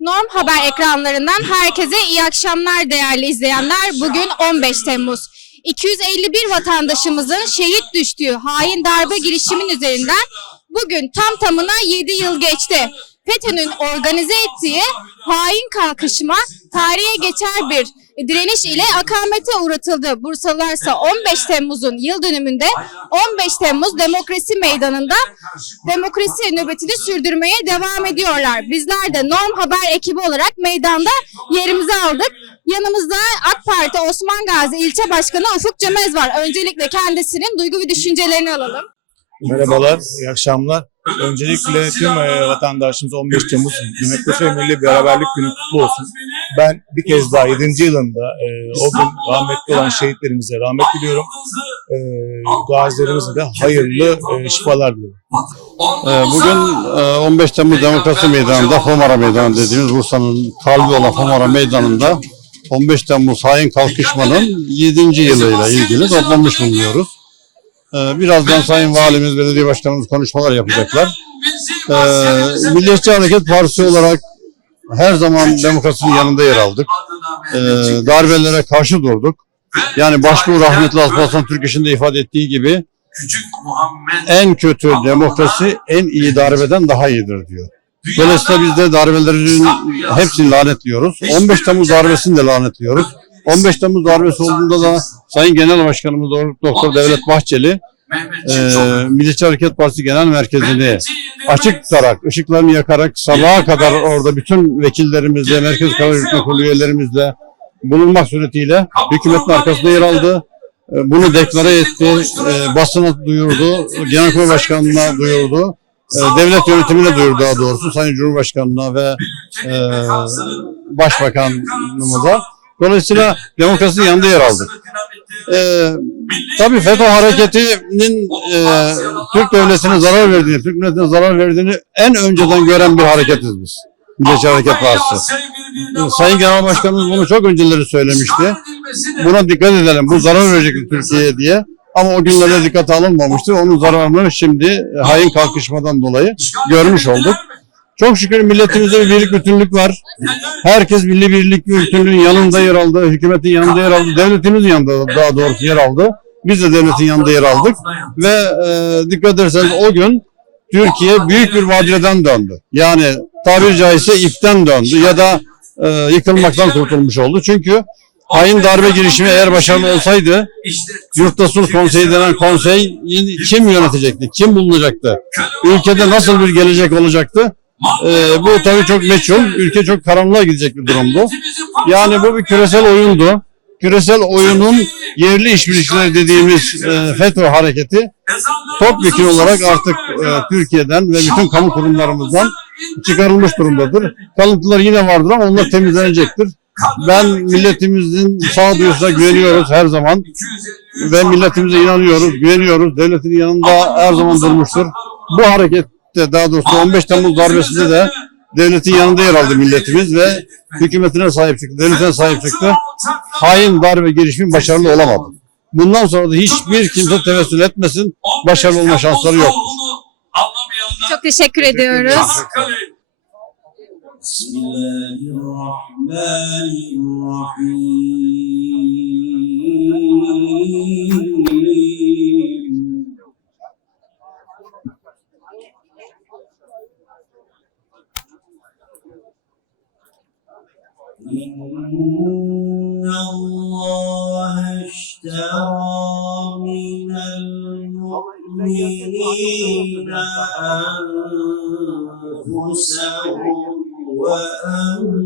Norm Haber ekranlarından herkese iyi akşamlar değerli izleyenler. Bugün 15 Temmuz. 251 vatandaşımızın şehit düştüğü hain darbe girişimin üzerinden bugün tam tamına 7 yıl geçti. FETÖ'nün organize ettiği hain kalkışma tarihe geçer bir direniş ile akamete uğratıldı. Bursalılar ise 15 Temmuz'un yıl dönümünde 15 Temmuz Demokrasi Meydanı'nda demokrasi nöbetini sürdürmeye devam ediyorlar. Bizler de Norm Haber ekibi olarak meydanda yerimizi aldık. Yanımızda AK Parti Osman Gazi İlçe Başkanı Ufuk Cemez var. Öncelikle kendisinin duygu ve düşüncelerini alalım. Merhabalar, iyi akşamlar. Öncelikle tüm e, vatandaşımız 15 Temmuz Demokrasi ve Milli Beraberlik Günü kutlu olsun. Ben bir kez daha 7. yılında e, o gün rahmetli olan şehitlerimize rahmet diliyorum. E, gazilerimize de hayırlı e, şifalar diliyorum. Ee, Bugün e, 15 Temmuz Demokrasi Meydanı'nda, Fomara Meydanı dediğimiz Bursa'nın kalbi olan Fomara Meydanı'nda 15 Temmuz hain kalkışmanın 7. yılıyla ilgili toplanmış bulunuyoruz. Ee, Birazdan Sayın Valimiz, Belediye Başkanımız konuşmalar yapacaklar. Ee, Milliyetçi Hareket Partisi olarak her zaman demokrasinin yanında yer aldık. Ee, darbelere karşı durduk. Yani başbuğ rahmetli Aslan Türkeş'in de ifade ettiği gibi en kötü demokrasi en iyi darbeden daha iyidir diyor. Dolayısıyla biz de darbelerin hepsini lanetliyoruz. 15 Temmuz darbesini de lanetliyoruz. 15 Temmuz darbesi olduğunda da Sayın Genel Başkanımız Doktor Devlet Bahçeli e, Milliyetçi Hareket Partisi Genel Merkezi'ni açık tutarak, ışıklarını yakarak sabaha kadar orada bütün vekillerimizle, Merkez Karar Yürütme Kurulu üyelerimizle bulunmak suretiyle hükümetin arkasında yer aldı. Bunu deklare etti, basına duyurdu, Genelkurmay Başkanı'na duyurdu, devlet yönetimine duyurdu daha doğrusu, Sayın Cumhurbaşkanı'na ve Başbakanımıza. Dolayısıyla demokrasinin yanında yer aldık. E, tabii FETÖ hareketinin e, Türk devletine zarar verdiğini, Türk milletine zarar verdiğini en önceden gören bir hareketiz biz. Milliyetçi Hareket Partisi. Sayın Genel Başkanımız bunu çok önceleri söylemişti. Buna dikkat edelim, bu zarar verecekti Türkiye'ye diye. Ama o günlerde dikkate alınmamıştı. Onun zararını şimdi hain kalkışmadan dolayı görmüş olduk. Çok şükür milletimizde bir birlik bütünlük var. Herkes milli birlik ve bütünlüğün yanında yer aldı. Hükümetin yanında yer aldı. Devletimizin yanında daha doğrusu yer aldı. Biz de devletin yanında yer aldık. Ve e, dikkat ederseniz o gün Türkiye büyük bir vadileden döndü. Yani tabiri caizse ipten döndü ya da e, yıkılmaktan kurtulmuş oldu. Çünkü hain darbe girişimi eğer başarılı olsaydı Yurtta Sulh Konseyi denen konsey kim yönetecekti? Kim bulunacaktı? Ülkede nasıl bir gelecek olacaktı? Ee, bu tabii çok meçhul. Ülke çok karanlığa gidecek bir durumdu. Yani bu bir küresel oyundu. Küresel oyunun yerli işbirlikçileri dediğimiz e, FETÖ hareketi topyekun olarak artık e, Türkiye'den ve bütün kamu kurumlarımızdan çıkarılmış durumdadır. Kalıntılar yine vardır ama onlar temizlenecektir. Ben milletimizin sağduyusuna güveniyoruz her zaman ve milletimize inanıyoruz, güveniyoruz. Devletin yanında her zaman durmuştur. Bu harekette daha doğrusu 15 Temmuz darbesinde de devletin yanında yer aldı milletimiz ve hükümetine sahip çıktı, devletine sahip çıktı. Hain darbe girişimi başarılı olamadı. Bundan sonra da hiçbir kimse tevessül etmesin, başarılı olma şansları yok. Çok teşekkür ediyoruz. Bismillahirrahmanirrahim. إن الله اشترى من المؤمنين أنفسهم وأموالهم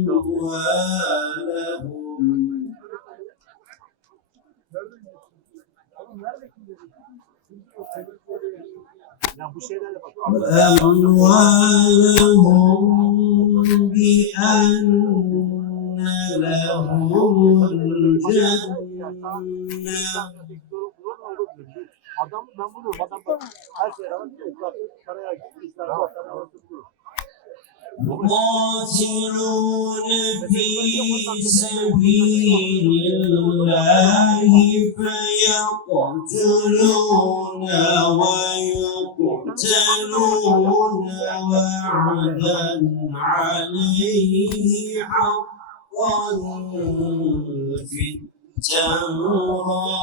وأموالهم بأن لهم الجنة Adam يقاتلون في سبيل الله فيقتلون ويقتلون وعدا عليه حقا في التوراة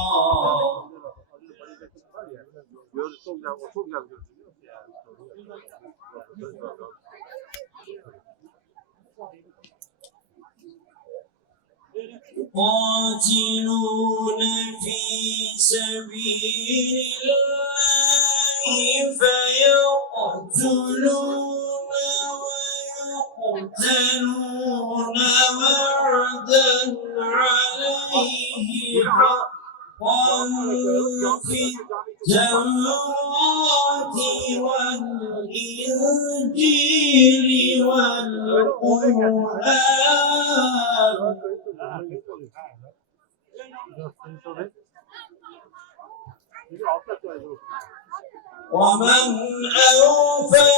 يقاتلون في سبيل الله فيقتلون ويقتلون وعدا عليه حقا في التوراة والإنجيل والقرآن. ومن أوفى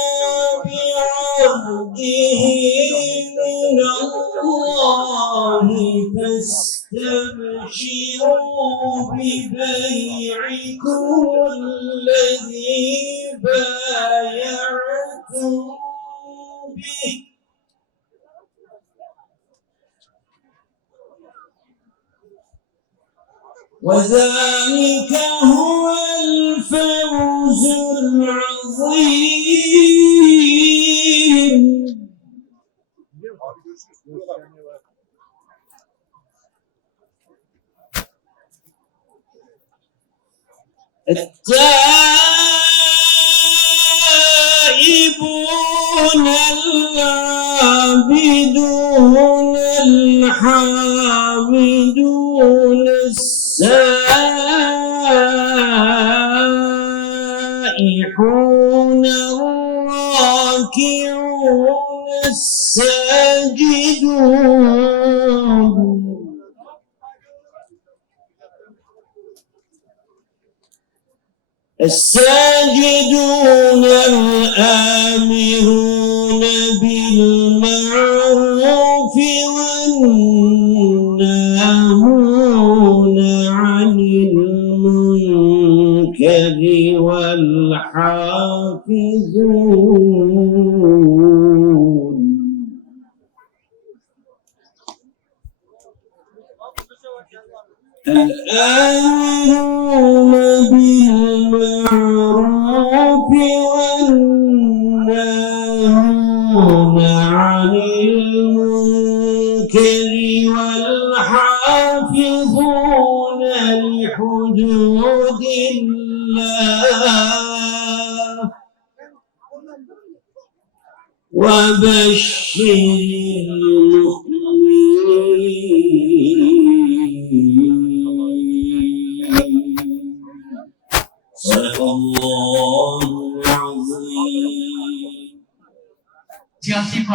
بعهده وذلك هو الفوز العظيم. التائبون العابدون الحامدون السائحون الراكعون الساجدون. الساجدون الآمرون بالمعروف الآمرون بالمعروف والناهون عن المنكر والحافظون لحدود الله وبشر المؤمنين.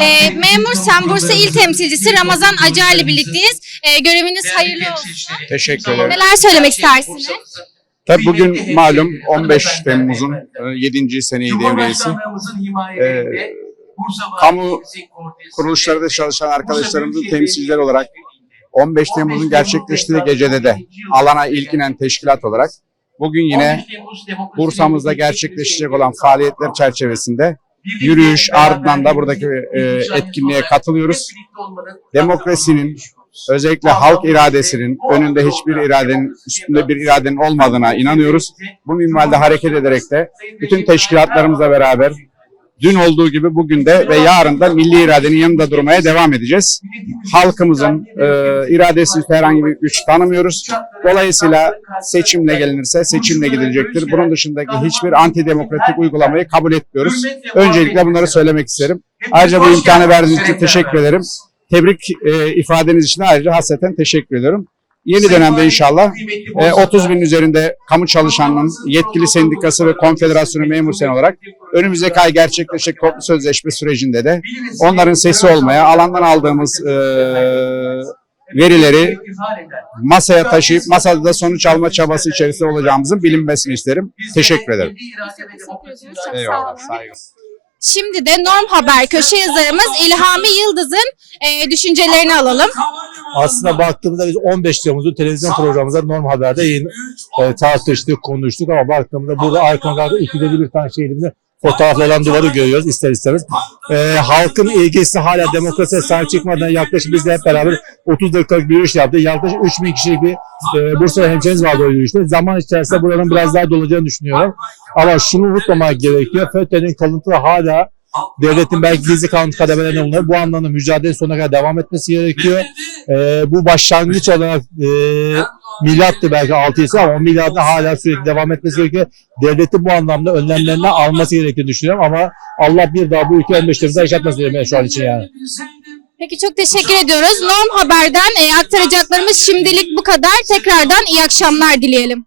Ee, memur sen Bursa İl Temsilcisi Ramazan Acar'la birlikteyiz. Ee, göreviniz hayırlı olsun. Teşekkür ederim. Neler söylemek istersiniz? Tabii bugün malum 15 Temmuz'un 7. seneyi devriyesi. Ee, kamu kuruluşlarda çalışan arkadaşlarımızın temsilcileri olarak 15 Temmuz'un gerçekleştiği gecede de alana ilginen teşkilat olarak bugün yine Bursa'mızda gerçekleşecek olan faaliyetler çerçevesinde yürüyüş ardından da buradaki e, etkinliğe katılıyoruz. Demokrasinin özellikle halk iradesinin önünde hiçbir iradenin üstünde bir iradenin olmadığına inanıyoruz. Bu minvalde hareket ederek de bütün teşkilatlarımızla beraber dün olduğu gibi bugün de ve yarın da milli iradenin yanında durmaya devam edeceğiz. Halkımızın e, iradesi herhangi bir güç tanımıyoruz. Dolayısıyla seçimle gelinirse seçimle gidilecektir. Bunun dışındaki hiçbir antidemokratik uygulamayı kabul etmiyoruz. Öncelikle bunları söylemek isterim. Ayrıca bu imkanı verdiğiniz için teşekkür ederim. Tebrik e, ifadeniz için ayrıca hasreten teşekkür ediyorum. Yeni dönemde inşallah e, 30 bin üzerinde kamu çalışanının yetkili sendikası ve konfederasyonu memur sen olarak önümüzdeki ay gerçekleşecek toplu sözleşme sürecinde de onların sesi olmaya, alandan aldığımız e, verileri masaya taşıyıp masada da sonuç alma çabası içerisinde olacağımızın bilinmesini isterim. Teşekkür ederim. Eyvallah. olun. Şimdi de Norm Haber köşe yazarımız İlhami Yıldız'ın e, düşüncelerini alalım. Aslında baktığımızda biz 15 Temmuz'u televizyon programımızda Norm Haber'de yayın e, tartıştık, konuştuk ama baktığımızda burada arka arkada ikide bir tane şehrimizde fotoğraflanan duvarı görüyoruz ister istemez. Ee, halkın ilgisi hala demokrasiye sahip çıkmadan yaklaşık biz de hep beraber 30 dakikalık bir yürüyüş yaptık. Yaklaşık 3000 kişilik bir e, Bursa hemşehrimiz vardı o yürüyüşte. Zaman içerisinde buranın biraz daha dolacağını düşünüyorum. Ama şunu unutmamak gerekiyor. FETÖ'nün kalıntıları hala devletin belki gizli kalıntı kademelerine bulunuyor. Bu anlamda mücadele sonuna kadar devam etmesi gerekiyor. Ee, bu başlangıç olarak e, milattı belki 6 ise ama o miladın hala sürekli devam etmesi gerekiyor. Devletin bu anlamda önlemlerini alması gerektiğini düşünüyorum ama Allah bir daha bu ülke 15 Temmuz'da yaşatmasın diyorum ben şu an için yani. Peki çok teşekkür ediyoruz. Norm Haber'den e, aktaracaklarımız şimdilik bu kadar. Tekrardan iyi akşamlar dileyelim.